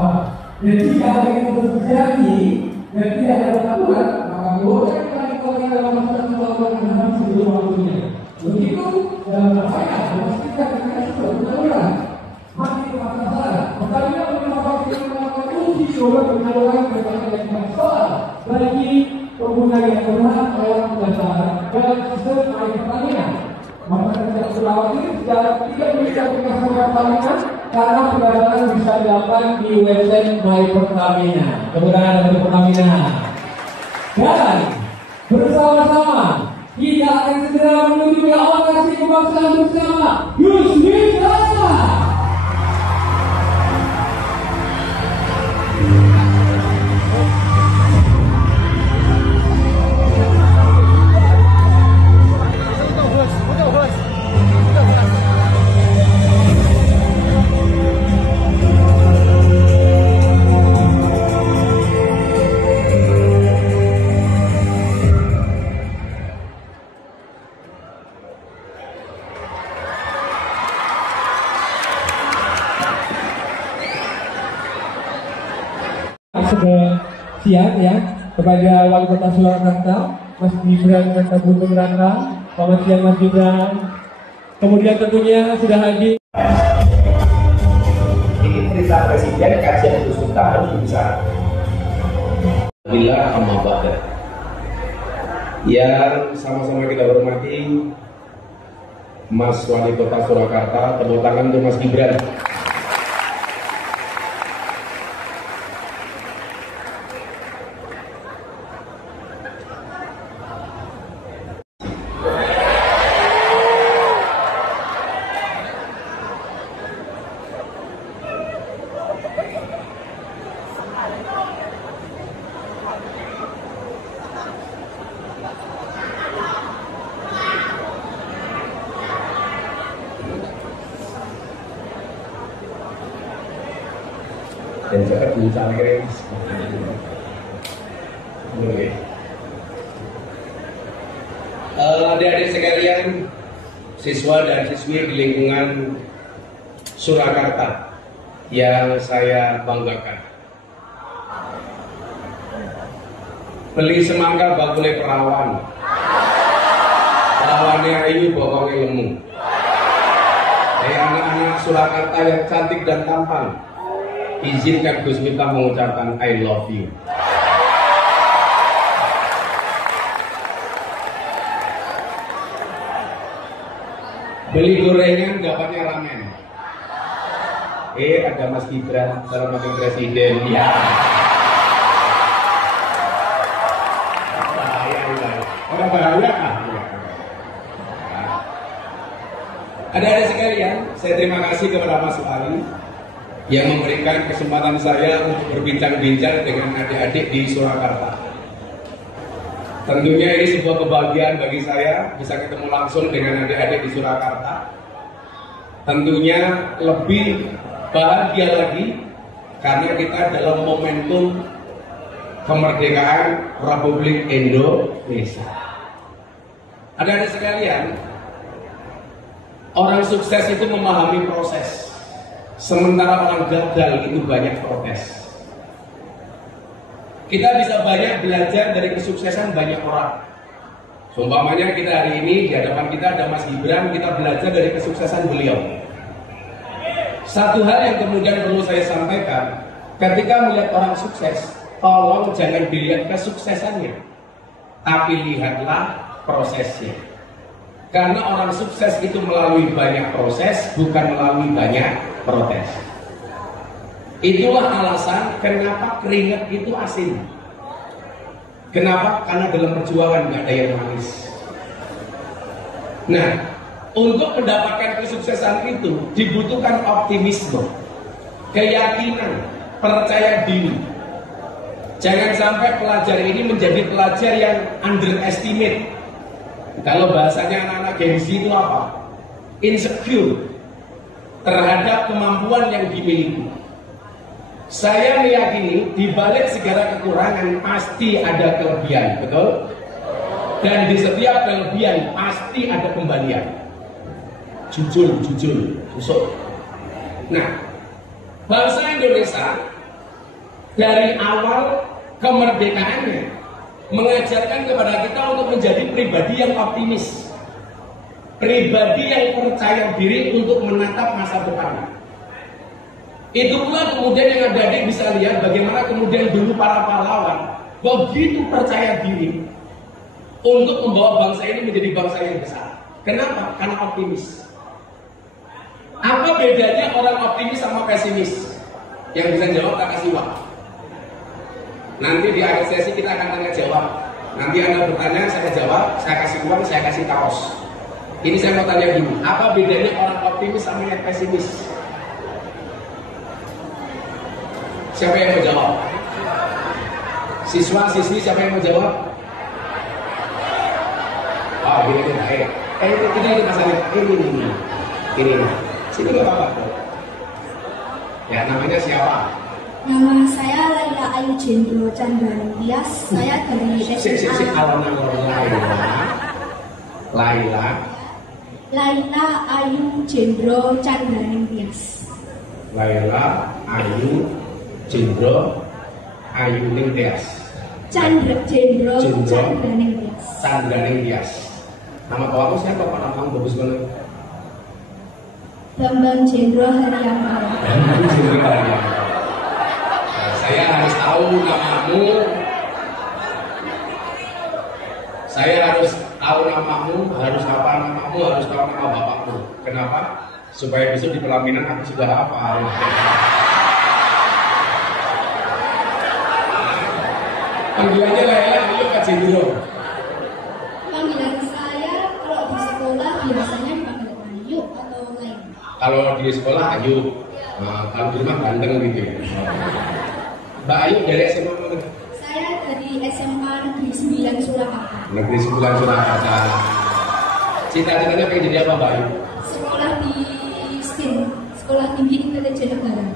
bawah. Jadi kalau itu terjadi dan tidak ada aturan, maka boleh kita dalam masalah melakukan sebelum waktunya. Begitu dalam bahaya, memastikan kita sudah benar-benar mati ke masalah. Pertanyaan mengapa kita melakukan uji coba penyaluran berbagai masalah bagi pengguna yang benar dalam pendaftaran dan sistem air pertanian. Maka tidak perlu khawatir jika tidak bisa dikasih pertanian karena pendaftaran bisa dilakukan di website My Pertamina. Kemudahan dari Pertamina. Dan bersama-sama kita akan segera menuju ke orasi kebangsaan bersama Yusmita. Sudah siap ya kepada Wali Kota Surakarta, Mas Gibran Raka Buming Raka. Selamat siang Mas Gibran. Kemudian tentunya sudah hadir. Ini perintah Presiden, kajian khusus harus bisa. Bila Ahmad yang sama-sama kita hormati Mas Wali Kota Surakarta, tepuk tangan untuk Mas Gibran. Dan saya berusaha keren. Adik-adik sekalian, siswa dan siswi di lingkungan Surakarta yang saya banggakan. Beli semangka bakule perawan, perawannya ayu bawangnya lemu. Anak-anak Surakarta yang cantik dan tampan, izinkan Gus Miftah mengucapkan I love you. Beli gorengan dapatnya ramen. Ada Mas Gibran, salam wakil presiden. Ya. Orang bahaya. Adik-adik sekalian, saya terima kasih kepada Mas Wali yang memberikan kesempatan saya untuk berbincang-bincang dengan adik-adik di Surakarta. Tentunya ini sebuah kebahagiaan bagi saya bisa ketemu langsung dengan adik-adik di Surakarta. Tentunya lebih bahagia lagi karena kita dalam momentum kemerdekaan Republik Indonesia. Adik-adik sekalian, orang sukses itu memahami proses, sementara orang gagal itu banyak protes. Kita bisa banyak belajar dari kesuksesan banyak orang. Seumpamanya kita hari ini di hadapan kita ada Mas Gibran, kita belajar dari kesuksesan beliau. Satu hal yang kemudian perlu saya sampaikan, ketika melihat orang sukses, tolong jangan dilihat kesuksesannya, tapi lihatlah prosesnya. Karena orang sukses itu melalui banyak proses, bukan melalui banyak protes. Itulah alasan kenapa keringat itu asin. Kenapa? Karena dalam perjuangan nggak ada yang manis. Nah, untuk mendapatkan kesuksesan itu dibutuhkan optimisme, keyakinan, percaya diri. Jangan sampai pelajar ini menjadi pelajar yang underestimate. Kalau bahasanya anak-anak Gen Z itu apa? Insecure terhadap kemampuan yang dimiliki. Saya meyakini di balik segala kekurangan pasti ada kelebihan, betul? Dan di setiap kelebihan pasti ada kembalian. Jujur, susuk. Nah, bangsa Indonesia dari awal kemerdekaannya mengajarkan kepada kita untuk menjadi pribadi yang optimis, pribadi yang percaya diri untuk menatap masa depan. Itu pula kemudian yang adik-adik bisa lihat bagaimana kemudian dulu para pahlawan begitu percaya diri untuk membawa bangsa ini menjadi bangsa yang besar. Kenapa? Karena optimis. Apa bedanya orang optimis sama pesimis? Yang bisa jawab tak kasih waktu. Nanti di akhir sesi kita akan tanya jawab. Nanti Anda bertanya, saya jawab, saya kasih uang, saya kasih kaos. Ini saya mau tanya dulu, apa bedanya orang optimis sama yang pesimis? Siapa yang mau jawab? Siswa, siswi, siapa yang mau jawab? Oh, gini baik. Ini masalah ini. Sini nggak apa-apa. Ya, namanya siapa? Nama saya Laila Ayu Jendro Chandraningtyas. Saya dari SMA. Laila Ayu Jendro Chandraningtyas. Laila Ayu Jendro Ningtyas. Jendro Chandraningtyas. Nama kamu siapa Pak? Nama kamu bagus banget. Bambang Jendro Haryanto. Saya harus tahu namamu. Saya harus tahu namamu, harus hafal namamu, harus tahu nama bapakmu. Kenapa? Supaya besok di pelaminan aku sudah hafal. Panggilannya Laila, ayo Kak Jendro. Panggilan saya kalau di sekolah biasanya dipanggil Ayu atau lain. Kalau di sekolah Ayu, kalau di rumah ganteng gitu. Mbak Ayu dari SMA mana? Saya dari SMA Negeri 9 Surakarta. Negeri 9 Surakarta. Cita-citanya pengen jadi apa Mbak Ayu? Sekolah di STIN, Sekolah Tinggi Intelijen Negara.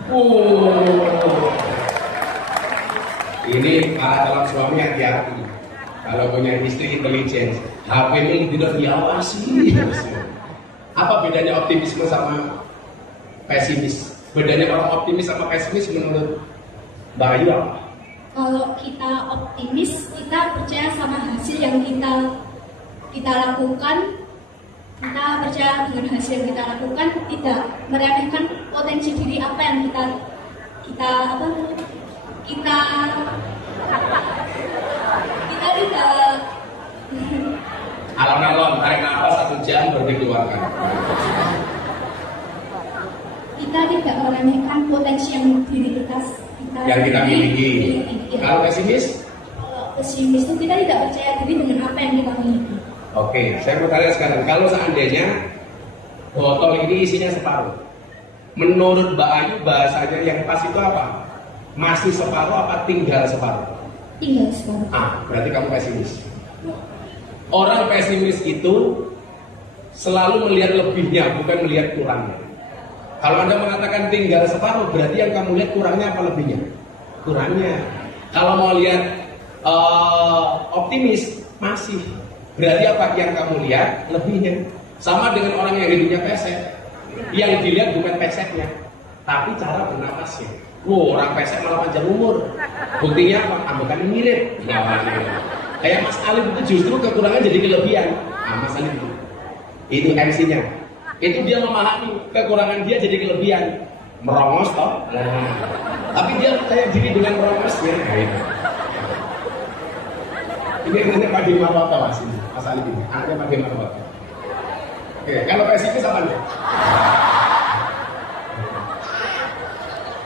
Ini para calon suami hati-hati. Kalau punya istri intelijen, HP-mu tidak diawasi. Apa bedanya optimisme sama pesimis? Bedanya orang optimis sama pesimis menurut Mbak Ayu apa? Kalau kita optimis, kita percaya sama hasil yang kita lakukan. Kita percaya dengan hasil yang kita lakukan, tidak meremehkan potensi diri apa yang kita tidak Alon-alon, tarik nafas 1 jam baru dikeluarkan. Kita tidak meremehkan potensi yang kita miliki. Ya. Kalau pesimis? Kalau pesimis itu kita tidak percaya diri dengan apa yang kita miliki. Oke, saya mau tanya sekarang, kalau seandainya botol ini isinya separuh, menurut Mbak Ayu bahasanya yang pas itu apa? Masih separuh apa tinggal separuh? Tinggal separuh. Berarti kamu pesimis. Orang pesimis itu selalu melihat lebihnya, bukan melihat kurangnya. Kalau Anda mengatakan tinggal separuh, berarti yang kamu lihat kurangnya apa lebihnya? Kurangnya. Kalau mau lihat optimis, masih. Berarti apa yang kamu lihat? Lebihnya. Sama dengan orang yang hidupnya pesek. Yang dilihat bukan peseknya, tapi cara bernapasnya. Orang pesek malah panjang umur. Buktinya apa? Ambekannya mirip. Kayak Mas Alif itu justru kekurangan jadi kelebihan. Mas Alif itu MC-nya. Itu dia memahami kekurangan dia jadi kelebihan. Merongos toh. Tapi dia percaya diri dengan merongosnya. Ini anaknya Pak Dima apa Mas ini? Mas Alif ini. Anaknya Pak Dima apa? Oke, kalau pesimis apa nih?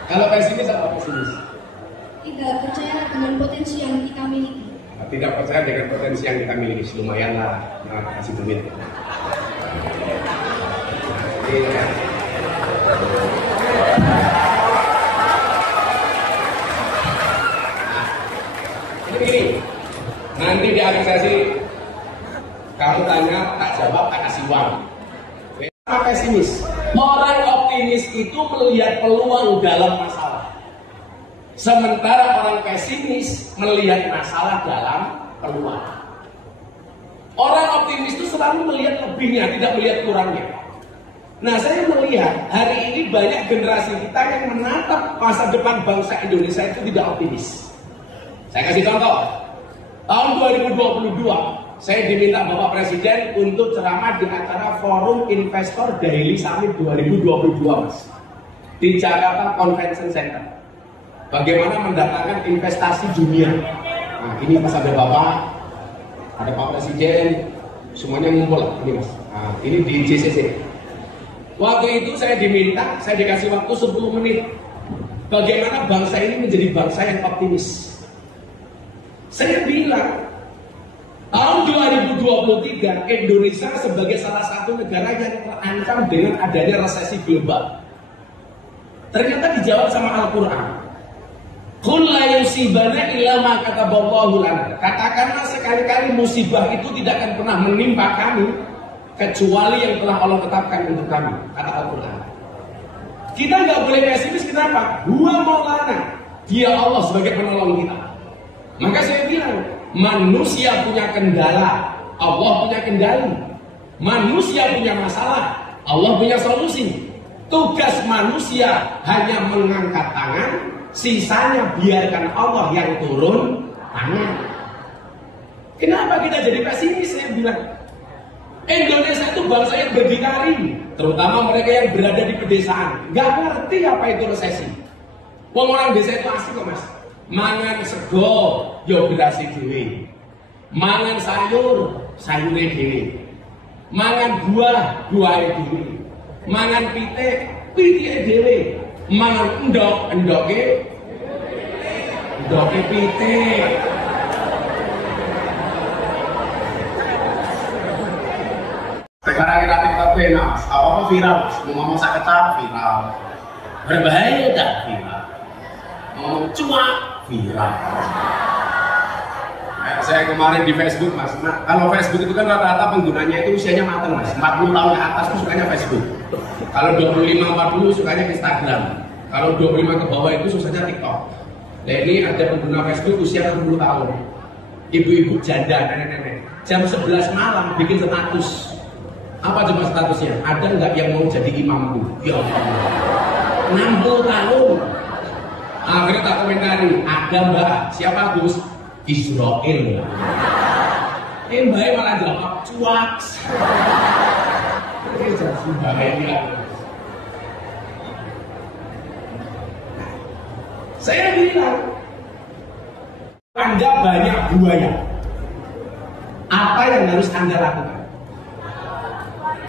Kalau pesimis apa pesimis? Tidak percaya dengan potensi yang kita miliki. Tidak percaya dengan potensi yang kita miliki. Lumayan lah, kasih duit. Ini begini. Nanti di akhir sesi kamu tanya, tak jawab, tak kasih uang. Apa pesimis? Orang optimis itu melihat peluang dalam masalah. Sementara orang pesimis melihat masalah dalam peluang. Orang optimis itu selalu melihat lebihnya, tidak melihat kurangnya. Nah, saya melihat hari ini banyak generasi kita yang menatap masa depan bangsa Indonesia itu tidak optimis. Saya kasih contoh. Tahun 2022, saya diminta Bapak Presiden untuk ceramah di acara Forum Investor Daily Summit 2022, Mas. Di Jakarta Convention Center. Bagaimana mendatangkan investasi dunia. Nah, ini pas ada Bapak, ada Pak Presiden, semuanya ngumpul. Ini Mas. Nah, ini di JCC. Waktu itu saya diminta, saya dikasih waktu 10 menit. Bagaimana bangsa ini menjadi bangsa yang optimis. Saya bilang, tahun 2023 Indonesia sebagai salah satu negara yang terancam dengan adanya resesi global. Ternyata dijawab sama Al-Quran. Qul la yusibana illa ma kataballahu lana. Katakanlah sekali-kali musibah itu tidak akan pernah menimpa kami kecuali yang telah Allah tetapkan untuk kami, kata Al-Quran. Kita nggak boleh pesimis, kenapa? Huwa maulana, Dia Allah sebagai penolong kita. Maka saya bilang, manusia punya kendala, Allah punya kendali. Manusia punya masalah, Allah punya solusi. Tugas manusia hanya mengangkat tangan, sisanya biarkan Allah yang turun tangan. Kenapa kita jadi pesimis? Saya bilang, Indonesia itu bangsa yang berdikari, terutama mereka yang berada di pedesaan. Gak ngerti apa itu resesi. Orang desa itu asik kok, Mas. Mangan sego, yo berasi dhewe. Mangan sayur, sayure dhewe. Mangan buah, buahe dhewe. Mangan pitik, pitike dhewe. Mangan endok, endoke pitik. Sekarang kita TikTok Mas, apa viral? Ngomong sakit viral. Berbahaya tak viral? Ngomong cuak viral. Saya kemarin di Facebook, Mas. Nah, kalau Facebook itu kan rata-rata penggunanya itu usianya matang, Mas. 40 tahun ke atas itu sukanya Facebook. Kalau 25-40 sukanya Instagram. Kalau 25 ke bawah itu sukanya TikTok. Nah, ini ada pengguna Facebook usia 60 tahun. Ibu-ibu janda, nenek-nenek. Jam 11 malam bikin status. Apa coba statusnya? Ada nggak yang mau jadi imamku? Ya Allah. 60 tahun. Akhirnya tak komentari. Ada Mbak. Siapa Gus? Israel. Mbak malah jawab cuak. Saya bilang, Anda banyak buaya. Apa yang harus Anda lakukan?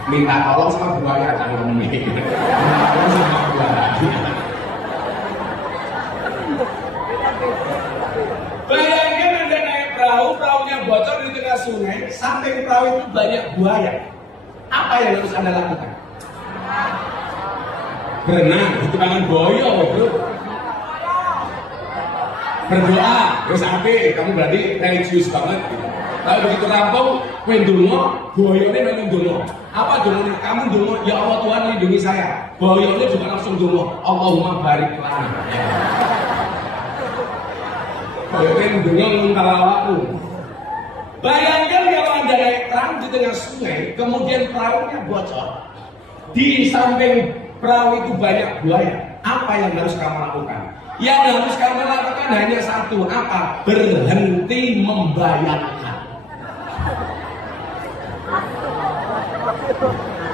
Minta tolong sama buaya, jangan memilih. Minta tolong sama buaya. Bayangkan Anda naik perahu, perahunya bocor di tengah sungai, samping perahu itu banyak buaya. Apa yang harus Anda lakukan? Berenang, itu tangan boyo, bro. Berdoa, terus api, kamu berarti religius banget. Gitu. Kalau begitu rampung, kowe ndonga, boyone melu ndonga. Apa ndonga? Kamu ndonga, ya Allah Tuhan lindungi saya. Boyone juga langsung ndonga, Allahumma barik lana. Boyone ndonga nguntal awakku. Bayangkan kalau Anda naik perahu di tengah sungai, kemudian perahunya bocor. Di samping perahu itu banyak buaya. Apa yang harus kamu lakukan? Yang harus kamu lakukan hanya satu, apa? Berhenti membayangkan.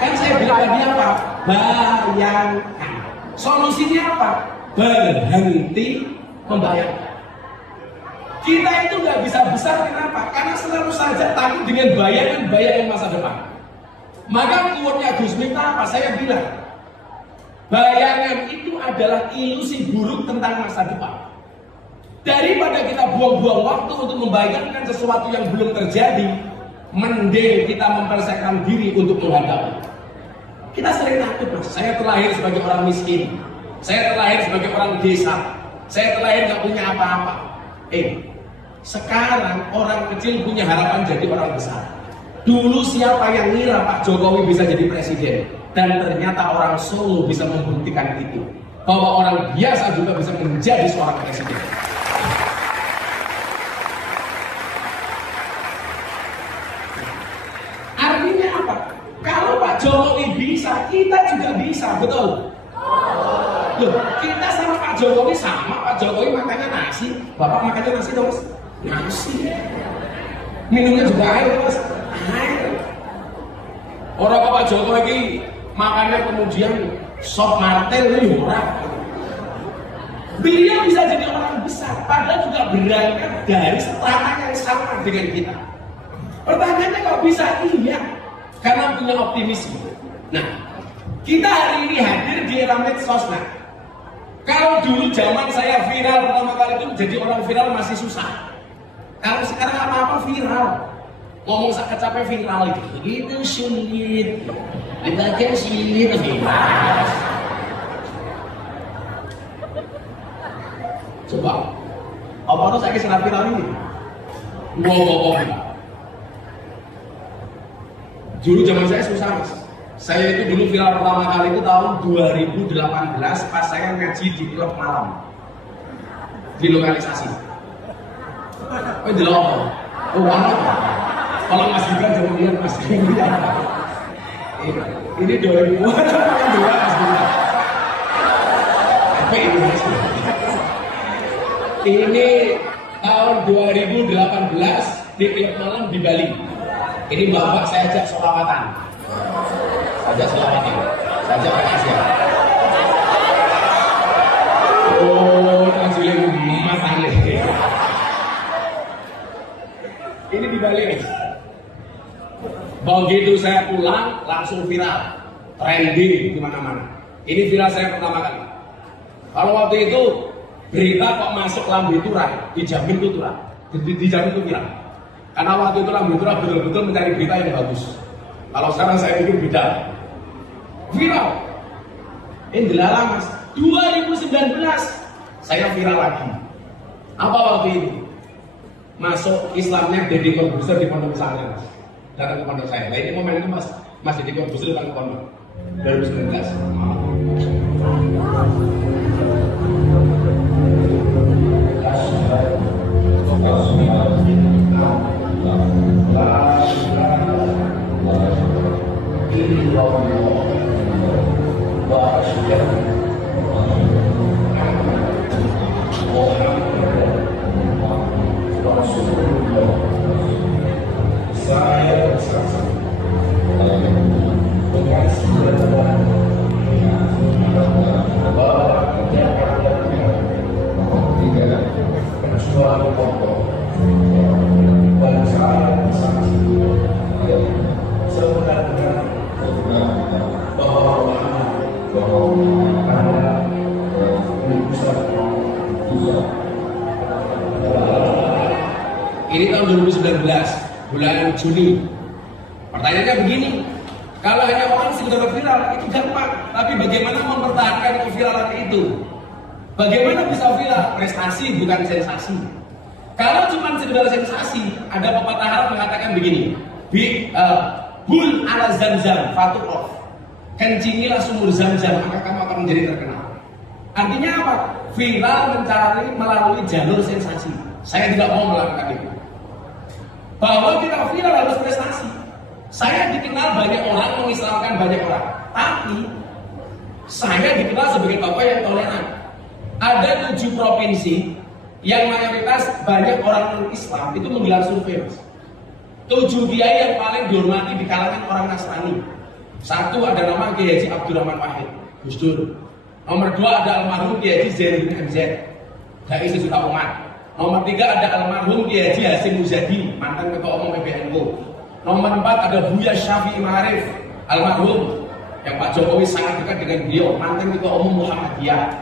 Kan saya bilang tadi apa? Bayangkan. Solusinya apa? Berhenti membayangkan. Kita itu nggak bisa besar, kenapa? Karena selalu saja takut dengan bayangan-bayangan masa depan. Maka quote-nya Gus Miftah apa? Saya bilang, bayangan itu adalah ilusi buruk tentang masa depan. Daripada kita buang-buang waktu untuk membayangkan sesuatu yang belum terjadi, mending kita mempersiapkan diri untuk menghadapi. Kita sering takut, Mas. Saya terlahir sebagai orang miskin. Saya terlahir sebagai orang desa. Saya terlahir nggak punya apa-apa. Sekarang orang kecil punya harapan jadi orang besar. Dulu siapa yang ngira Pak Jokowi bisa jadi presiden? Dan ternyata orang Solo bisa membuktikan itu. Bahwa orang biasa juga bisa menjadi seorang presiden. Artinya apa? Kalau Pak Jokowi bisa bisa, kita juga bisa, betul? Loh, kita sama Pak Jokowi sama. Pak Jokowi makannya nasi, Bapak makannya nasi dong, Mas? Nasi. Minumnya juga air, Mas? Air. Orang Pak Jokowi ini makannya kemudian sop martel ini orang. Beliau bisa jadi orang besar, padahal juga berangkat dari strata yang sama dengan kita. Pertanyaannya kok bisa? Iya, karena punya optimisme. Nah, kita hari ini hadir di era medsos. Nah, kalau dulu zaman saya viral pertama kali itu jadi orang viral masih susah. Kalau sekarang apa-apa viral, ngomong sakit capek viral itu sulit. Dibagian sulit viral. Coba, apa tuh saya kira viral ini? Wow. Dulu zaman saya susah, Mas. Saya itu dulu viral pertama kali itu tahun 2018 pas saya ngaji di klub malam di lokalisasi. Oh jelas. Oh mana? Kalau Mas Gibran jangan lihat Mas Gibran. Ini 2000 Mas Gibran. Tapi ini Mas Gibran. Ini tahun 2018 di klub malam di Bali. Ini bapak saya ajak sholawatan. Ajak sholawatan. Saya ajak pengajian. Oh, tanjuling emas aneh. Ini di Bali, Mas. Begitu saya pulang langsung viral, trending di mana-mana. Ini viral saya pertama kali. Kalau waktu itu berita kok masuk lambe turah, dijamin itu turah, dijamin itu viral. Karena waktu itu lambe turah betul-betul mencari berita yang bagus. Kalau sekarang saya pikir beda. Viral. Ini dilarang, Mas. 2019 saya viral lagi. Apa waktu itu? Masuk Islamnya Deddy Corbuzier di pondok pesantren, Mas. Datang ke pondok saya. Nah ini momen itu Mas Deddy Corbuzier datang ke pondok 2019. Saya bersaksi suatu pokok dan saya bersaksi sebenarnya bahwa ada ini tahun 2019 bulan Juni. Pertanyaannya begini, kalau hanya orang sekedar viral itu gampang, tapi bagaimana mempertahankan keviralan itu? Bagaimana bisa viral? Prestasi bukan sensasi. Kalau cuma sekedar sensasi, ada pepatah Arab mengatakan begini, bul ala zamzam fatuqof, kencingilah sumur zamzam maka kamu akan menjadi terkenal. Artinya apa? Viral mencari melalui jalur sensasi. Saya tidak mau melakukan itu. Bahwa kita viral harus prestasi. Saya dikenal banyak orang, mengislamkan banyak orang, tapi saya dikenal sebagai tokoh yang toleran. Ada 7 provinsi yang mayoritas banyak orang non-Islam itu menggelar survei, Mas. 7 kiai yang paling dihormati di kalangan orang Nasrani. 1 ada nama Kiai Haji Abdurrahman Wahid, Gus Dur. Nomor 2 ada almarhum Kiai Haji Zainuddin MZ, Dai Sejuta Umat. Nomor 3 ada almarhum Kiai Haji Hasyim Muzadi, mantan ketua umum PBNU. Nomor 4 ada Buya Syafi'i Ma'arif, almarhum yang Pak Jokowi sangat dekat dengan beliau, mantan ketua umum Muhammadiyah.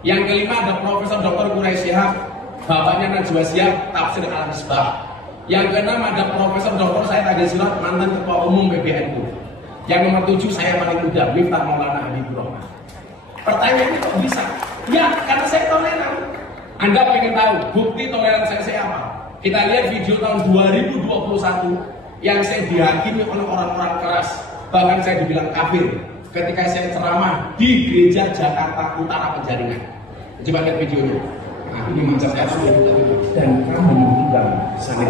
Yang kelima ada Profesor Dr. Quraisy Shihab, bapaknya Najwa Shihab, tafsir Al-Misbah. Yang keenam ada Profesor Dr. Said Agil Sirot, mantan ketua umum PBNU. Yang nomor 7 saya paling muda, Miftah Maulana Habibur Rahman. Pertanyaannya kok bisa? Ya, karena saya toleran. Anda pengen tahu bukti toleransi saya apa? Kita lihat video tahun 2021 yang saya dihakimi oleh orang-orang keras, bahkan saya dibilang kafir ketika saya ceramah di gereja Jakarta Utara Penjaringan. Coba lihat videonya. Nah, ini macam saya sudah dan kamu meninggal di sana.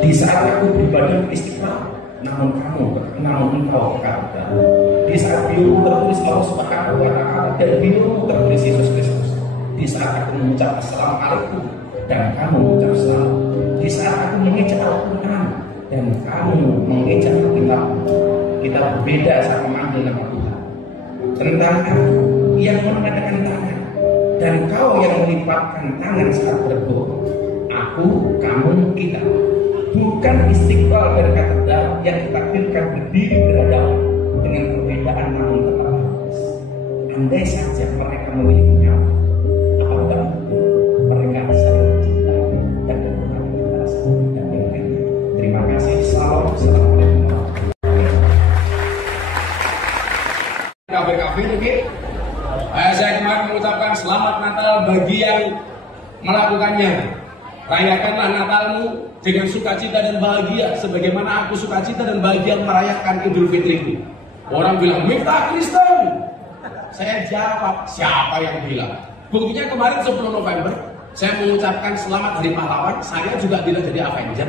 Di saat aku beribadah istiqamah, namun engkau kekal. Di saat biomu tertulis Allah Subhanahu wa Ta'ala dan biomu tertulis Yesus Kristus. Di saat aku mengucap Assalamualaikum dan kamu mengucap salam. Di saat aku mengejak Al-Quran dan kamu mengejak kitab, kita berbeda saat memanggil nama Tuhan. Tentang aku yang mengadakan tangan dan kau yang melipatkan tangan saat berdoa. Aku, kamu, kita. Bukan istiqlal dari katedral yang ditakdirkan berdiri berhadapan dengan perbedaan namun tetap harmonis. Andai saja mereka memiliki nyawa, apakah mereka saling mencintai dan berbagi rasa dan dengannya. Terima kasih. Assalamualaikum warahmatullahi wabarakatuh. Kafe-kafe lagi. Saya kemarin mengucapkan selamat Natal bagi yang melakukannya. Rayakanlah Natalmu dengan sukacita dan bahagia, sebagaimana aku sukacita dan bahagia merayakan Idul Fitri. Orang bilang, Miftah Kristen. Saya jawab, siapa yang bilang? Buktinya kemarin 10 November, saya mengucapkan selamat Hari Pahlawan, saya juga tidak jadi Avenger.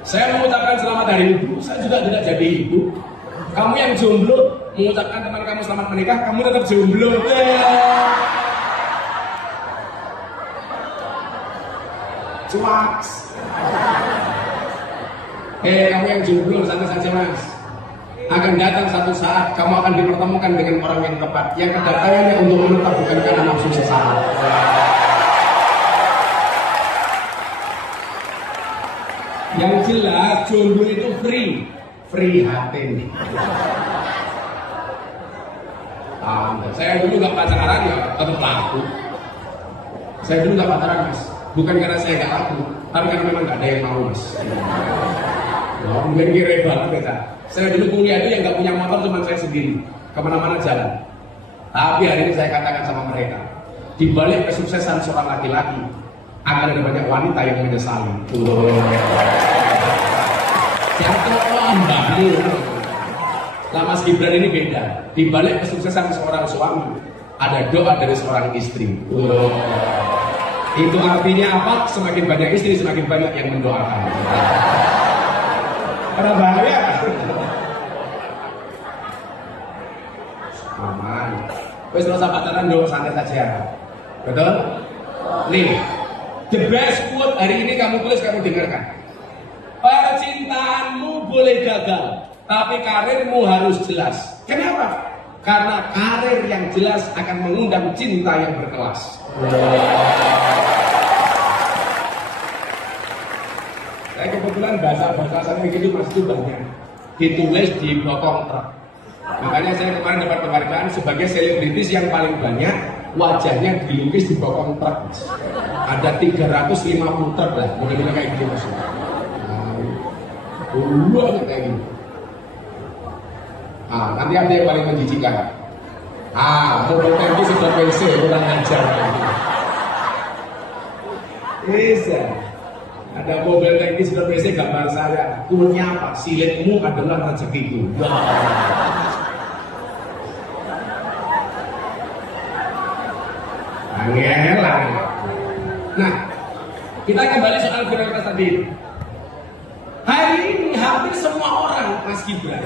Saya mengucapkan selamat Hari Ibu, saya juga tidak jadi ibu. Kamu yang jomblo, mengucapkan teman kamu selamat menikah, kamu tetap jomblo. Cuaks. Kamu yang jomblo, santai saja mas. Akan datang satu saat kamu akan dipertemukan dengan orang yang tepat, yang kedatangannya untuk menetap bukan karena nafsu sesaat. Yang jelas jomblo itu free hati. Saya dulu nggak pacaran ya tetap laku. Saya dulu nggak pacaran mas, bukan karena saya nggak laku, tapi karena memang nggak ada yang mau mas. Mungkin kira banget kita. Saya dulu kuliah itu yang nggak punya motor cuma saya sendiri, kemana-mana jalan. Tapi hari ini saya katakan sama mereka, di balik kesuksesan seorang laki-laki akan ada banyak wanita yang menyesali. Nah Mas Gibran ini beda. Di balik kesuksesan seorang suami ada doa dari seorang istri. Itu artinya apa? Semakin banyak istri, semakin banyak yang mendoakan. Karena bahaya. Aman. Wes rasa pacaran dong, santai saja. Betul? Nih, the best quote hari ini kamu tulis, kamu dengarkan. Percintaanmu boleh gagal, tapi karirmu harus jelas. Kenapa? Karena karir yang jelas akan mengundang cinta yang berkelas. Saya kebetulan bahasa saya begitu mas itu banyak ditulis di bokong truk. Makanya saya kemarin dapat penghargaan sebagai selebritis yang paling banyak wajahnya dilukis di bokong truk. Ada 350 truk lah, mungkin kayak gitu mas. Kayak gitu. Nanti ada yang paling menjijikan. Mobil tangki sudah WC, kurang ajar. Bisa. Ada mobil tangki sudah WC gambar saya. Turunnya apa? Silitmu adalah rezekiku. Angelan. Nah, kita kembali soal prioritas tadi. Hari ini hampir semua orang, Mas Gibran,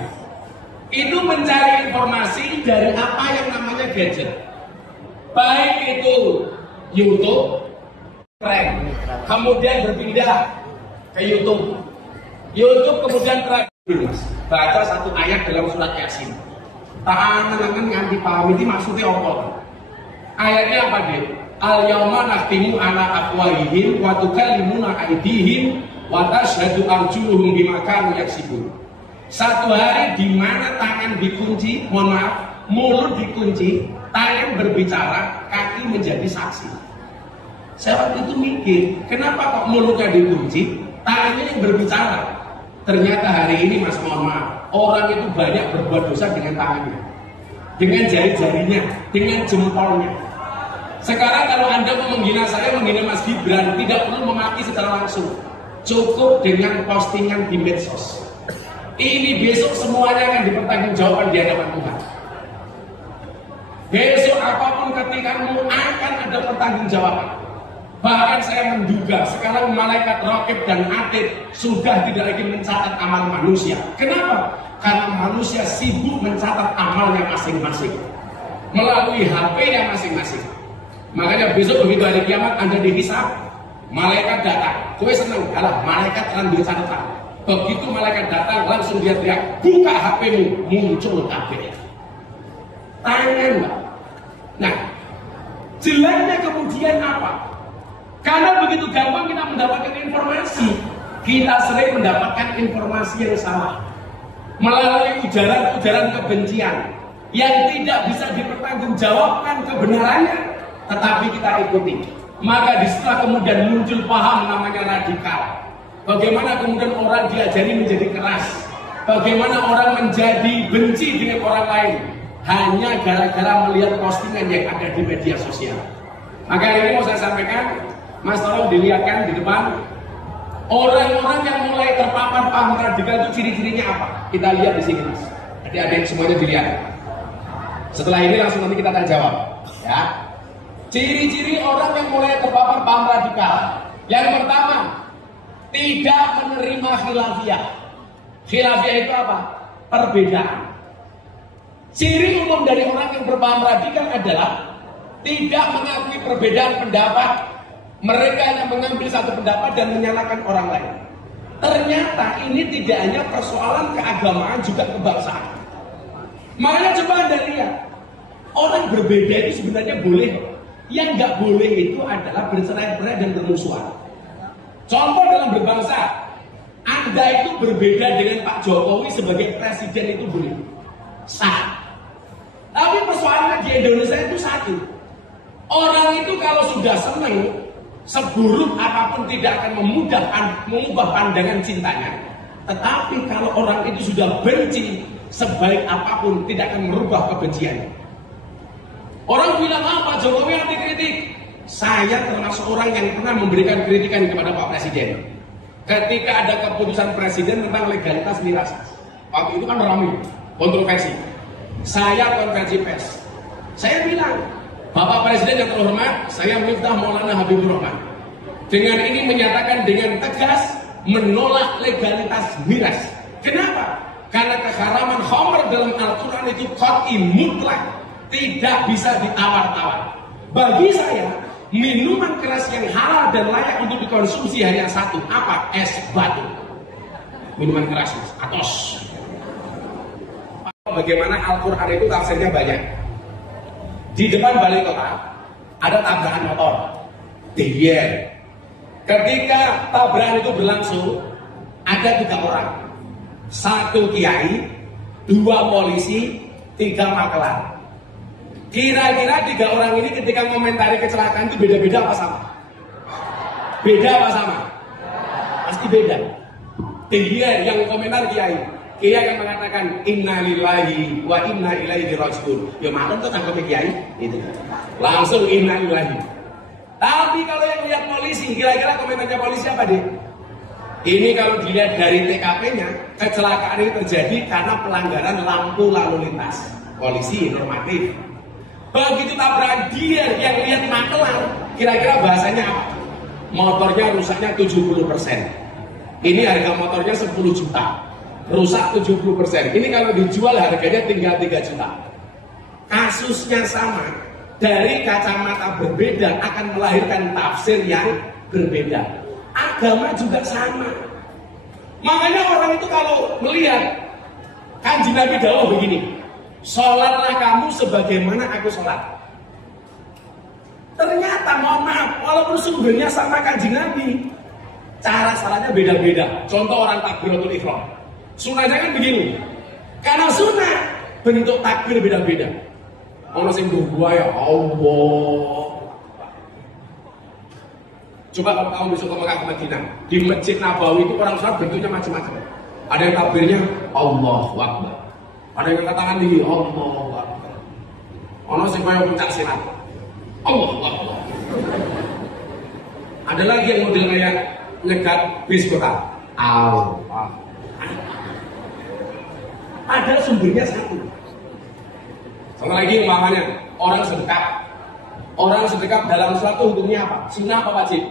itu mencari informasi dari apa yang namanya gadget. Baik itu YouTube, kemudian berpindah ke YouTube. YouTube kemudian baca satu ayat dalam surat Yasin. Tangan nganti paham ini maksudnya apa? Ayatnya apa dia? Al-yawma nakhtimu ala afwahihim wa tukallimuna aydihim wa tashhadu arjuluhum bima kanu yaksibun. Satu hari di mana tangan dikunci, mohon maaf, mulut dikunci, tangan berbicara, kaki menjadi saksi. Saya waktu itu mikir, kenapa kok mulutnya dikunci, tangannya yang berbicara? Ternyata hari ini mas, mohon maaf, orang itu banyak berbuat dosa dengan tangannya, dengan jari-jarinya, dengan jempolnya. Sekarang kalau Anda mau menghina saya, menghina Mas Gibran, tidak perlu memaki secara langsung, cukup dengan postingan di medsos. Ini besok semuanya akan dipertanggungjawabkan di hadapan Tuhan. Besok apapun ketingkatmu akan ada pertanggungjawaban. Bahkan saya menduga sekarang malaikat raqib dan atid sudah tidak lagi mencatat amal manusia. Kenapa? Karena manusia sibuk mencatat amalnya masing-masing melalui HP-nya masing-masing. Makanya besok begitu hari kiamat Anda dihisab, malaikat datang. Kowe seneng, alah malaikat kan duwe catatan. Begitu malaikat datang langsung dia teriak, buka HP-mu, muncul HP. Tangan, Mbak. Nah, jeleknya kemudian apa? Karena begitu gampang kita mendapatkan informasi, kita sering mendapatkan informasi yang salah melalui ujaran-ujaran kebencian yang tidak bisa dipertanggungjawabkan kebenarannya, tetapi kita ikuti. Maka disitulah kemudian muncul paham namanya radikal. Bagaimana kemudian orang diajari menjadi keras, bagaimana orang menjadi benci dengan orang lain hanya gara-gara melihat postingan yang ada di media sosial. Maka hari ini mau saya sampaikan, Mas tolong dilihatkan di depan orang-orang yang mulai terpapar paham radikal itu ciri-cirinya apa? Kita lihat di sini, Mas. Adik-adik semuanya dilihat. Setelah ini langsung nanti kita akan jawab, ya. Ciri-ciri orang yang mulai terpapar paham radikal. Yang pertama, tidak menerima khilafiyah. Khilafiyah itu apa? Perbedaan. Ciri umum dari orang yang berpaham radikal adalah tidak mengakui perbedaan pendapat. Mereka yang mengambil satu pendapat dan menyalahkan orang lain. Ternyata ini tidak hanya persoalan keagamaan, juga kebangsaan. Makanya coba Anda lihat, orang berbeda itu sebenarnya boleh. Yang nggak boleh itu adalah bercerai-berai dan bermusuhan. Contoh dalam berbangsa, Anda itu berbeda dengan Pak Jokowi sebagai presiden itu boleh, sah. Tapi persoalannya di Indonesia itu satu, orang itu kalau sudah senang, seburuk apapun tidak akan mengubah pandangan cintanya. Tetapi kalau orang itu sudah benci, sebaik apapun tidak akan merubah kebenciannya. Orang bilang Pak Jokowi anti kritik. Saya termasuk orang yang pernah memberikan kritikan kepada Pak Presiden. Ketika ada keputusan Presiden tentang legalitas miras, waktu itu kan ramai kontroversi. Saya konferensi pers. Saya bilang, Bapak Presiden yang terhormat, saya Miftah Maulana Habibur Rahman. Dengan ini menyatakan dengan tegas menolak legalitas miras. Kenapa? Karena keharaman khamr dalam Al-Quran itu qat'i mutlak, tidak bisa ditawar-tawar. Bagi saya, minuman keras yang halal dan layak untuk dikonsumsi hanya satu. Apa? Es batu. Minuman keras, atos. Bagaimana Al-Quran itu tafsirnya banyak. Di depan balai kota ada tabrakan motor. Diyer. Ketika tabrakan itu berlangsung, ada 3 orang. 1 kiai, 2 polisi, 3 makelar. Kira-kira 3 orang ini ketika komentari kecelakaan itu beda-beda apa sama? Beda apa sama? Pasti beda. Diyer yang komentar kiai. Kiai yang mengatakan inna lillahi wa inna ilaihi rajiun. Ya maklum tuh tangkapnya kiai itu. Langsung inna lillahi. Tapi kalau yang lihat polisi, kira-kira komentarnya polisi apa deh? Ini kalau dilihat dari TKP-nya, kecelakaan ini terjadi karena pelanggaran lampu lalu lintas. Polisi normatif. Begitu tabrakan dia yang lihat makelar, kira-kira bahasanya apa? Motornya rusaknya 70%. Ini harga motornya 10 juta. Rusak 70%. Ini kalau dijual harganya tinggal 3 juta. Kasusnya sama, dari kacamata berbeda akan melahirkan tafsir yang berbeda. Agama juga sama. Makanya orang itu kalau melihat Kanjeng Nabi dawuh begini, sholatlah kamu sebagaimana aku sholat. Ternyata mohon maaf, walaupun sumbernya sama Kanjeng Nabi, cara salahnya beda-beda. Contoh orang takbiratul ihram, sunahnya kan begini. Karena sunnah bentuk takbir beda-beda. Ono sing gua ya Allah. Coba kalau kamu besok ke Mekah ke Madinah, di Masjid Nabawi itu orang sholat bentuknya macam-macam. Ada yang takbirnya Allahu Akbar. Ada yang angkat tangan tinggi Allahu Akbar. Ono sing kaya pencak silat. Allahu Akbar. Ada lagi yang model kayak nyegat bis kota. Allah. Ada sumbernya satu. Sama lagi umpamanya orang sedekah, Orang sedekap dalam sholat itu hukumnya apa? Sunnah apa wajib?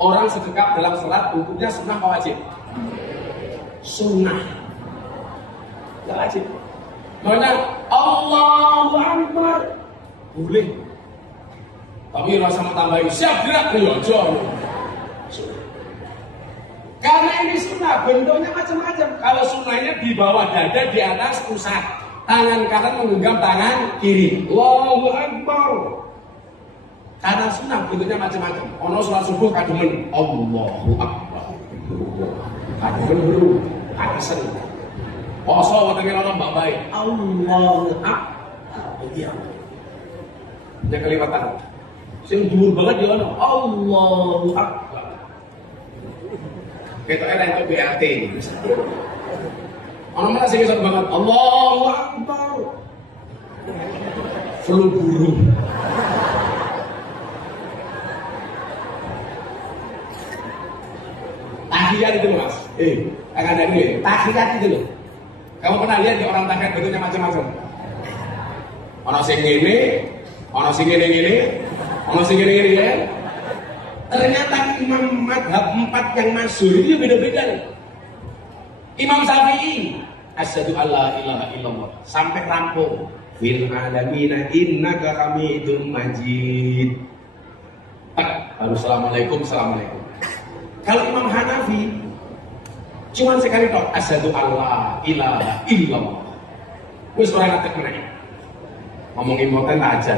Orang sedekap dalam sholat hukumnya sunnah apa wajib? Sunnah. Gak wajib. Makanya Allahu Akbar boleh. Tapi rasa mau tambahin siap gerak ya jauh. Karena ini sunnah, bentuknya macam-macam. Kalau sunnahnya di bawah dada, di atas pusat, tangan kanan menggenggam tangan kiri. Allahu Akbar. Karena sunnah bentuknya macam-macam. Ono sholat subuh kademen, Allahu Akbar. Kademen dulu, kadesan. Poso wetenge ana mbak bae. Allahu Akbar. Iya. Dia kelewatan. Sing dhuwur banget ya ono. Allahu Akbar. Kita era itu BRT. Ono mana sing iso banget. Allahu Akbar. Flu burung. Tahiyat itu mas. Akan ada dulu ya. Tahiyat itu loh. Kamu pernah lihat di orang tahiyat bentuknya macam-macam. Ono sing ngene, ono sing ngene-ngene, ono sing ngene-ngene ya. Ternyata imam madhab 4 yang masyhur itu beda-beda nih. Imam Syafi'i, asyhadu alla ilaha illallah, sampai rampung. Fil alamina innaka hamidum majid. Baru assalamualaikum, assalamualaikum. Kalau Imam Hanafi cuma sekali tok, asyhadu alla ilaha illallah. Wis ora ngetek meneh. Ngomongin moten aja.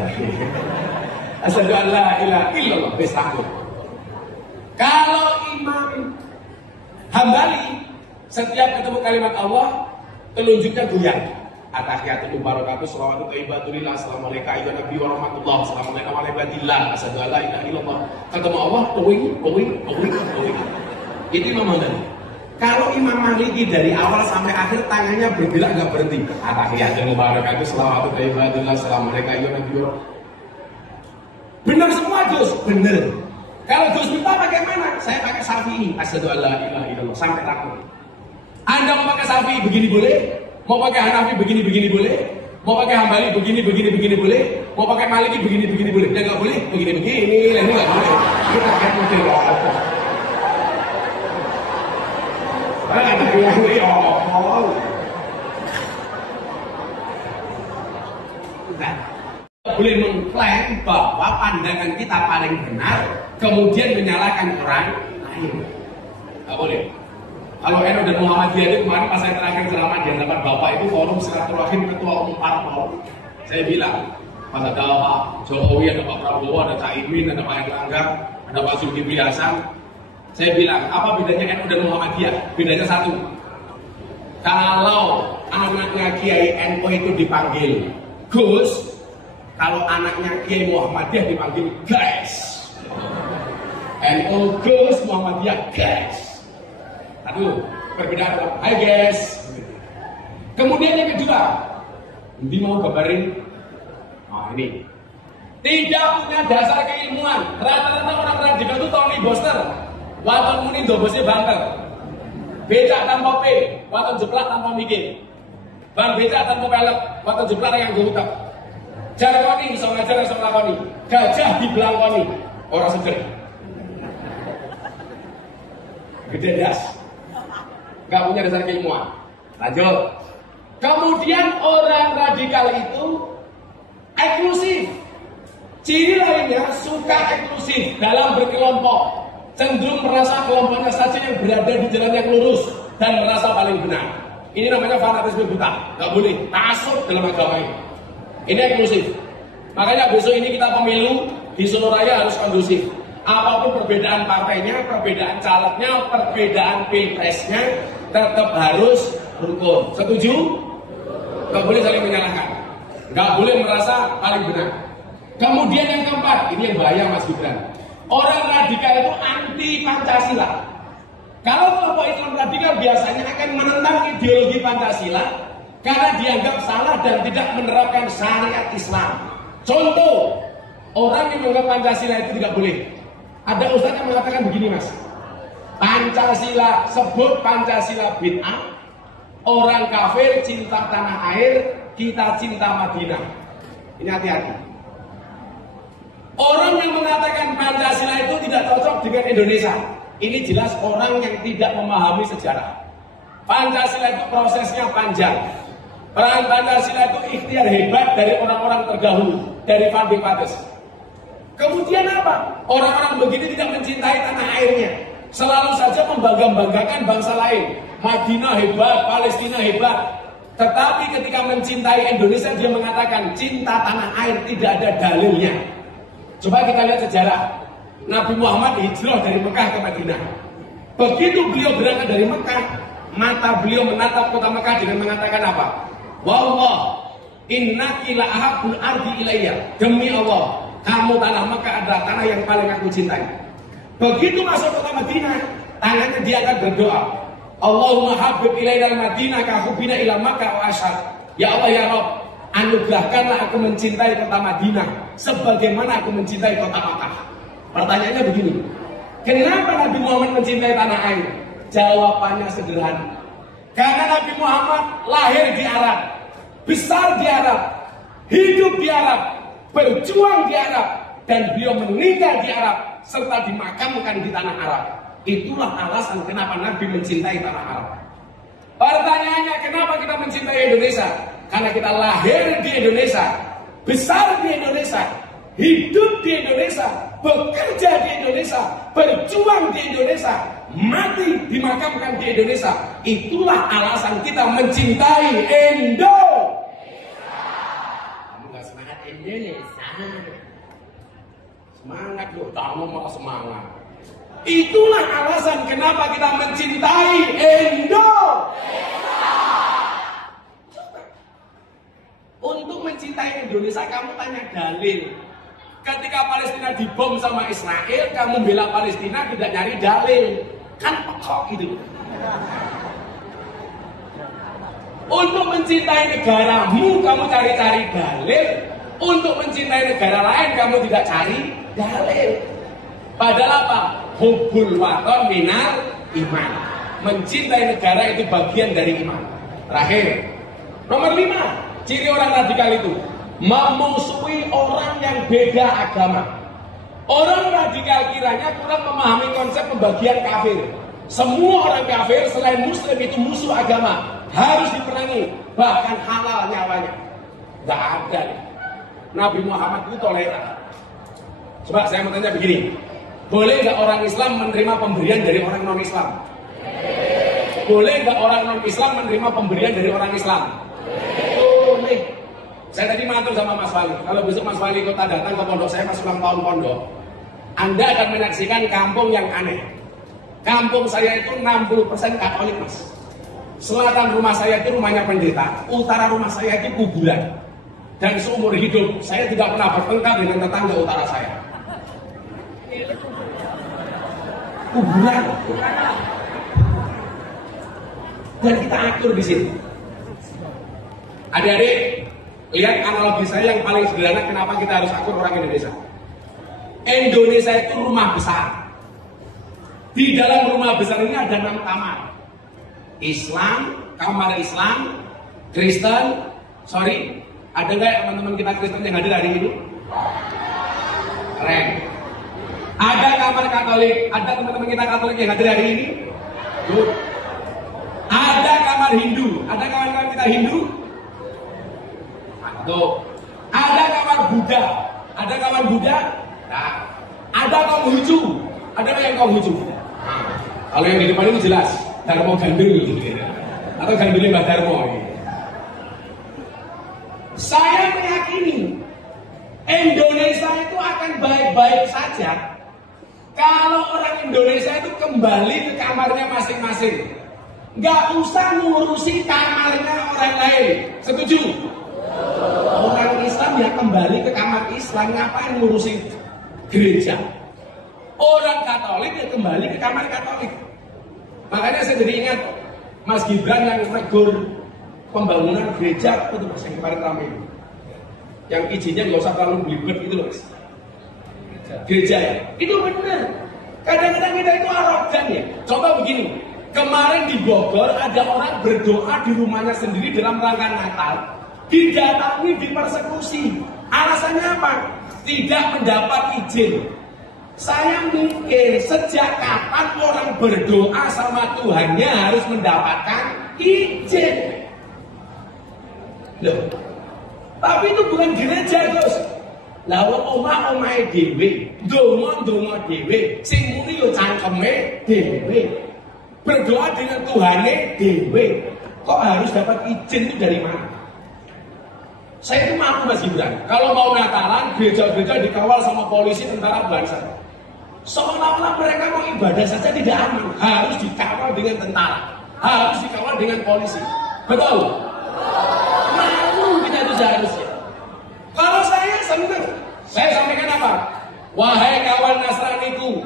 Asyhadu alla ilaha illallah wis takut. Kalau Imam Hambali setiap ketemu kalimat Allah telunjuknya goyang. At-tahiyatul barakatuh shalawatu thayyibatulillah assalamualaikum ya nabi wa rahmatullah assalamualaikum warahmatullah asyhadu alla ilaha illallah. Ketemu Allah towing. Itu Imam Hambali. Kalau Imam Maliki dari awal sampai akhir tangannya bergerak nggak berhenti. At-tahiyatul barakatuh shalawatu thayyibatulillah assalamualaikum ya nabi wa. Benar semua Gus, benar. Kalau Gus minta bagaimana? Saya pakai Syafi'i, asyhadu alla ilaha illallah sampai takut. Anda mau pakai Syafi'i begini boleh? Mau pakai Hanafi begini boleh? Mau pakai Hambali begini boleh? Mau pakai Maliki begini boleh? Ya nggak boleh, begini, ini nggak boleh. Kita pakai model apa? Boleh mengklaim bahwa pandangan kita paling benar, kemudian menyalahkan orang lain. Nggak boleh. Kalau NU dan Muhammadiyah itu kemarin pas saya terakhir ceramah di hadapan Bapak itu forum silaturahim ketua umum parpol, saya bilang pas ada Pak Jokowi, ada Pak Prabowo, ada Cak Imin, ada Pak Erlangga, ada Pak Zulkifli Hasan, saya bilang apa bedanya NU dan Muhammadiyah? Bedanya satu. Kalau anaknya Kiai NU itu dipanggil Gus, kalau anaknya Kiai Muhammadiyah dipanggil guys. NU Gus, Muhammadiyah guys. Aduh, perbedaan. Hai guys. Kemudian yang kedua, ini mau gambarin. Ini tidak punya dasar keilmuan. Rata-rata orang radikal itu Tony Boster. Waton muni dobosnya banter. Becak tanpa P, waton jeplak tanpa mikir. Bang becak tanpa pelek, waton jeplak yang gurutak. Jarkoni bisa ngajar bisa ngelakoni. Gajah dibelangkoni. Orang seger. Gede das. Gak punya dasar keilmuan. Lanjut. Kemudian orang radikal itu eksklusif. Ciri lainnya suka eksklusif dalam berkelompok. Cenderung merasa kelompoknya saja yang berada di jalan yang lurus dan merasa paling benar. Ini namanya fanatisme buta. Gak boleh. Tasuk dalam agama ini. Ini eksklusif. Makanya besok ini kita pemilu di Solo Raya harus kondusif. Apapun perbedaan partainya, perbedaan calegnya, perbedaan pilpresnya, tetap harus rukun. Setuju? Gak boleh saling menyalahkan. Gak boleh merasa paling benar. Kemudian yang keempat, ini yang bahaya Mas Gibran. Orang radikal itu anti Pancasila. Kalau kelompok Islam radikal biasanya akan menentang ideologi Pancasila karena dianggap salah dan tidak menerapkan syariat Islam. Contoh, orang yang menganggap Pancasila itu tidak boleh. Ada ustaz yang mengatakan begini Mas, Pancasila, sebut Pancasila bid'ah, orang kafir cinta tanah air, kita cinta Madinah. Ini hati-hati. Orang yang mengatakan Pancasila itu tidak cocok dengan Indonesia, ini jelas orang yang tidak memahami sejarah. Pancasila itu prosesnya panjang. Peran Pancasila itu ikhtiar hebat dari orang-orang terdahulu, dari Van Pates. Kemudian apa? Orang-orang begini tidak mencintai tanah airnya. Selalu saja membangga-banggakan bangsa lain. Madinah hebat, Palestina hebat. Tetapi ketika mencintai Indonesia, dia mengatakan cinta tanah air tidak ada dalilnya. Coba kita lihat sejarah. Nabi Muhammad hijrah dari Mekah ke Madinah. Begitu beliau berangkat dari Mekah, mata beliau menatap kota Mekah dengan mengatakan apa? Wallah, innaki la ahabbul ardi ilayya. Demi Allah, kamu tanah Mekah adalah tanah yang paling aku cintai. Begitu masuk kota Madinah, tangannya dia akan berdoa. Allahumma habib ilayna al-Madinah ka hubbina ila Makkah wa asyhad. Ya Allah ya Rabb, anugerahkanlah aku mencintai kota Madinah sebagaimana aku mencintai kota Makkah. Pertanyaannya begini, kenapa Nabi Muhammad mencintai tanah air? Jawabannya sederhana. Karena Nabi Muhammad lahir di Arab, besar di Arab, hidup di Arab, berjuang di Arab, dan beliau meninggal di Arab serta dimakamkan di tanah Arab. Itulah alasan kenapa Nabi mencintai tanah Arab. Pertanyaannya, kenapa kita mencintai Indonesia? Karena kita lahir di Indonesia, besar di Indonesia, hidup di Indonesia, bekerja di Indonesia, berjuang di Indonesia, mati dimakamkan di Indonesia. Itulah alasan kita mencintai Indonesia. Kamu gak semangat Indonesia? Semangat loh, kamu malah semangat. Itulah alasan kenapa kita mencintai Indonesia. Untuk mencintai Indonesia, kamu tanya dalil. Ketika Palestina dibom sama Israel, kamu bela Palestina tidak nyari dalil. Kan pekok gitu. Untuk mencintai negaramu, kamu cari-cari dalil. Untuk mencintai negara lain, kamu tidak cari dalil. Padahal apa? Hubbul waton minal iman. Mencintai negara itu bagian dari iman. Terakhir, nomor 5, ciri orang radikal itu memusuhi orang yang beda agama. Orang radikal kiranya kurang memahami konsep pembagian kafir. Semua orang kafir selain muslim itu musuh agama, harus diperangi, bahkan halal nyawanya. Gak ada. Nabi Muhammad itu toleran. Coba saya mau tanya begini, boleh gak orang Islam menerima pemberian dari orang non-Islam? Boleh gak orang non-Islam menerima pemberian dari orang Islam? Boleh. Saya tadi matur sama Mas Wali, kalau besok Mas Wali kota datang ke pondok saya pas ulang tahun pondok, Anda akan menyaksikan kampung yang aneh. Kampung saya itu 60% Katolik, Mas. Selatan rumah saya itu rumahnya pendeta, utara rumah saya itu kuburan. Dan seumur hidup saya tidak pernah bertengkar dengan tetangga utara saya. Kuburan. Dan kita atur di sini. Adik-adik, lihat analogi saya yang paling sederhana kenapa kita harus akur orang Indonesia. Indonesia itu rumah besar. Di dalam rumah besar ini ada 6 kamar. Islam, kamar Islam, Kristen, ada nggak teman-teman kita Kristen yang hadir hari ini? Keren. Ada kamar Katolik, ada teman-teman kita Katolik yang hadir hari ini? Good. Ada kamar Hindu, ada kawan-kawan kita Hindu? Tuh. Ada kamar Buddha, ada kawan Buddha? Nah. Ada Konghucu, ada yang Konghucu? Kalau yang di depan ini jelas, Darmo Gandul gitu, atau Gandulnya Mbah Darmo. Saya meyakini Indonesia itu akan baik-baik saja kalau orang Indonesia itu kembali ke kamarnya masing-masing. Nggak usah ngurusi kamarnya orang lain. Setuju? Orang Islam ya kembali ke kamar Islam, ngapain ngurusi gereja? Orang Katolik ya kembali ke kamar Katolik. Makanya saya jadi ingat Mas Gibran yang menegur pembangunan gereja itu Mas yang kemarin ramai. Yang izinnya nggak usah terlalu belibet gitu loh Mas. Gereja ya, itu benar. Kadang-kadang kita itu arogan ya. Coba begini, kemarin di Bogor ada orang berdoa di rumahnya sendiri dalam rangka Natal, didatangi, dipersekusi. Alasannya apa? tidak mendapat izin. Saya mikir, sejak kapan orang berdoa sama Tuhannya harus mendapatkan izin? Loh, tapi itu bukan gereja, Gus. Lah omah-omahe dhewe, ndonga-ndonga dhewe, sing muni yo cangkeme dhewe. Berdoa dengan Tuhane dhewe. Kok harus dapat izin itu dari mana? Saya itu mampu Mas Gibran. Kalau mau Natalan, gereja-gereja dikawal sama polisi, tentara, bangsa. Seolah-olah mereka mau ibadah saja tidak aman. Harus dikawal dengan tentara, harus dikawal dengan polisi. Betul? Malu kita itu seharusnya. Kalau saya senang, saya sampaikan apa? Wahai kawan Nasraniku,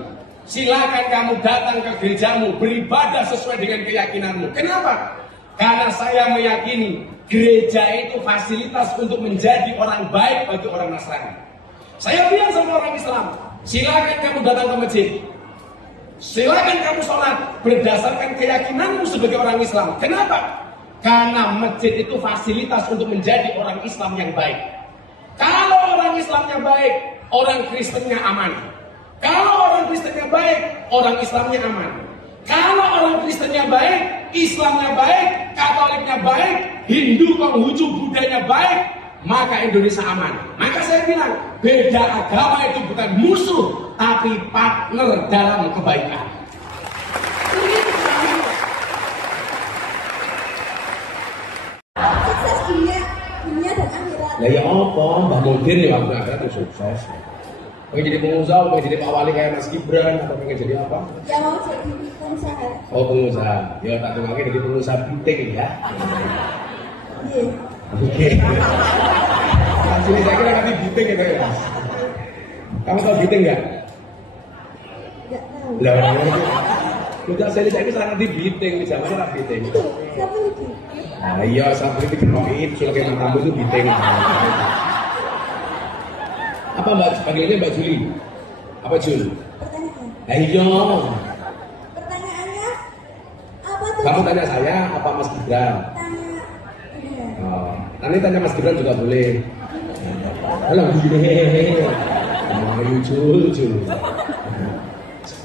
silakan kamu datang ke gerejamu, beribadah sesuai dengan keyakinanmu. Kenapa? Karena saya meyakini gereja itu fasilitas untuk menjadi orang baik bagi orang Nasrani. Saya bilang sama orang Islam, silakan kamu datang ke masjid, silakan kamu sholat berdasarkan keyakinanmu sebagai orang Islam. Kenapa? Karena masjid itu fasilitas untuk menjadi orang Islam yang baik. Kalau orang Islamnya baik, orang Kristennya aman. Kalau orang Kristennya baik, orang Islamnya aman. Kalau orang Kristennya baik, Islamnya baik, Katoliknya baik, Hindu, Konghucu, Budanya baik, maka Indonesia aman. Maka saya bilang, beda agama itu bukan musuh, tapi partner dalam kebaikan. Sukses dunia dan akhirat. Lah ya apa? Mbak Modin ya waktu akhirat itu sukses. Pengen jadi pengusaha, pengen jadi Pak Wali kayak Mas Gibran, atau pengen jadi apa? Ya mau jadi pengusaha. Oh pengusaha, ya tak tunggu jadi pengusaha biting ya. Iya. Oke. Asli saya kira nanti biting gitu ya. Kamu tahu biting nggak? Nggak tahu. Lah orangnya itu. Udah saya serang nanti biting, zaman serang biting. Itu siapa lagi? Nah iya, saya beli dikenoin, sudah kayak mantamu itu biting. Apa Mbak, panggilannya Mbak Juli? Apa Jul? Pertanyaan. Nah iya. Pertanyaannya apa tuh? Kamu tanya saya, apa Mas Gibran? Tanya. Iya. Oh, nanti tanya Mas Gibran juga boleh. Halo, hehehe. Ayo Jul.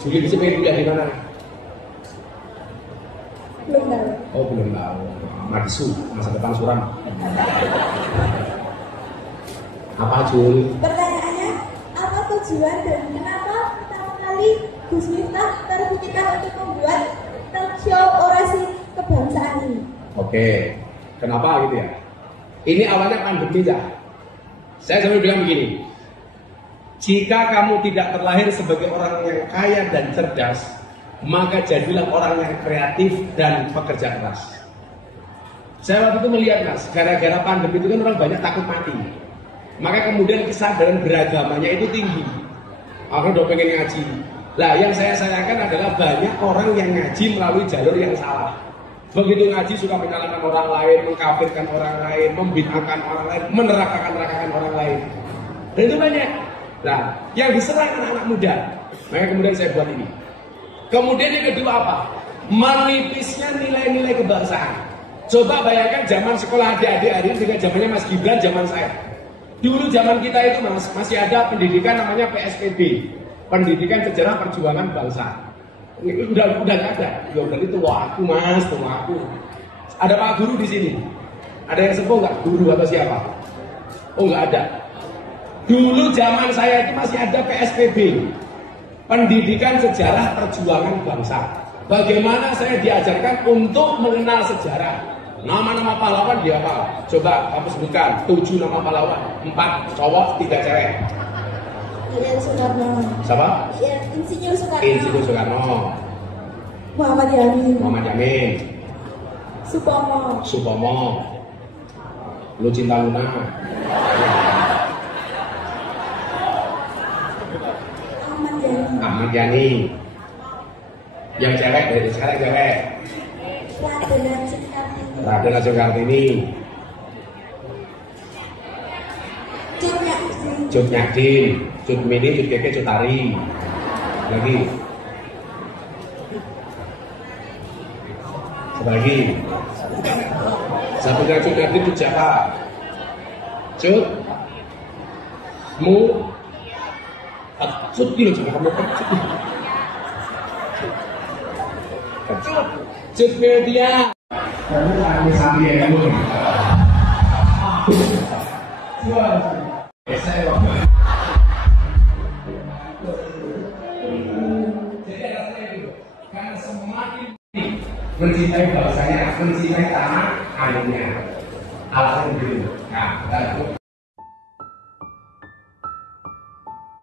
Juli bisa pengen kuliah di mana? Belum tahu. Oh belum tahu. Maksu, masa depan suram. Apa Jul? Pertanyaannya apa tujuan dan kenapa pertama kali Gus Miftah terpikirkan untuk membuat talk show orasi kebangsaan ini? Oke, kenapa gitu ya? Ini awalnya pandemi ya. Saya sampai bilang begini, jika kamu tidak terlahir sebagai orang yang kaya dan cerdas, maka jadilah orang yang kreatif dan pekerja keras. Saya waktu itu melihat Mas, gara-gara pandemi itu kan orang banyak takut mati. Maka kemudian kesadaran beragamanya itu tinggi. Aku udah pengen ngaji. Lah yang saya sayangkan adalah banyak orang yang ngaji melalui jalur yang salah. Begitu ngaji suka menyalahkan orang lain, mengkafirkan orang lain, membid'ahkan orang lain, menerakakan orang lain. Dan itu banyak. Nah, yang diserang anak-anak muda. Maka kemudian saya buat ini. Kemudian yang kedua apa? Menipisnya nilai-nilai kebangsaan. Coba bayangkan zaman sekolah adik-adik hari ini dengan zamannya Mas Gibran, zaman saya. Dulu zaman kita itu Mas, masih ada pendidikan namanya PSPB, Pendidikan Sejarah Perjuangan Bangsa. Udah nggak ada. Ya berarti tua aku Mas, tua aku. Ada Pak Guru di sini. Ada yang sepuh nggak? Guru atau siapa? Oh nggak ada. Dulu zaman saya itu masih ada PSPB, Pendidikan Sejarah Perjuangan Bangsa. Bagaimana saya diajarkan untuk mengenal sejarah. Nama-nama pahlawan dia apa? Coba kamu sebutkan 7 nama pahlawan, 4 cowok, 3 cewek. Iya Soekarno. Siapa? Iya Insinyur Soekarno. Insinyur Soekarno. Muhammad Yamin. Muhammad Yamin. Supomo. Lucinta Luna. Ahmad Yani. Yang cewek dari sekarang cewek. Raden Soekartini. Cut Nyadin, Cut Mini, Cut Keke, Cut Tari. Lagi. Lagi. Satu Cut Nyadin itu siapa? Cut Mu Kecut gitu, jangan kamu kecut. Kecut media. Kamu kami sambil ya kamu. Saya waktu. Jadi rasanya itu, karena semakin mencintai bahasanya, mencintai tanah airnya. Alasan itu. Nah,